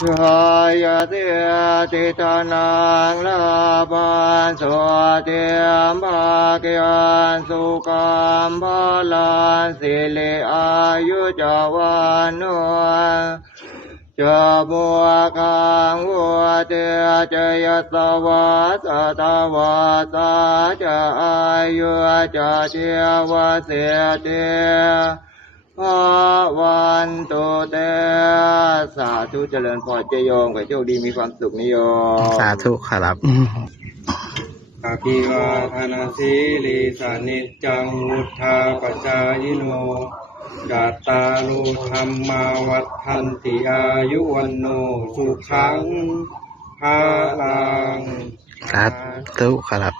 ชายเตียติตานังลาภานสวเตียมภาคยันสุขัมพลานสิริอายุจาวันโนจะบัวกังวัวเตียจยสวาสตาวาสาจะอายุจะเทวเสียเตีย วันตุเตสาธุเจริญพรเจโยมขอให้โชคดีมีความสุขนิยมสาธุครับอาภิวาทนาสีลิสานิจจังวุธาปจายโนจัตตารุธรรมาวัฏทันติอายุวันโนสุขังภาลังสาธุครับ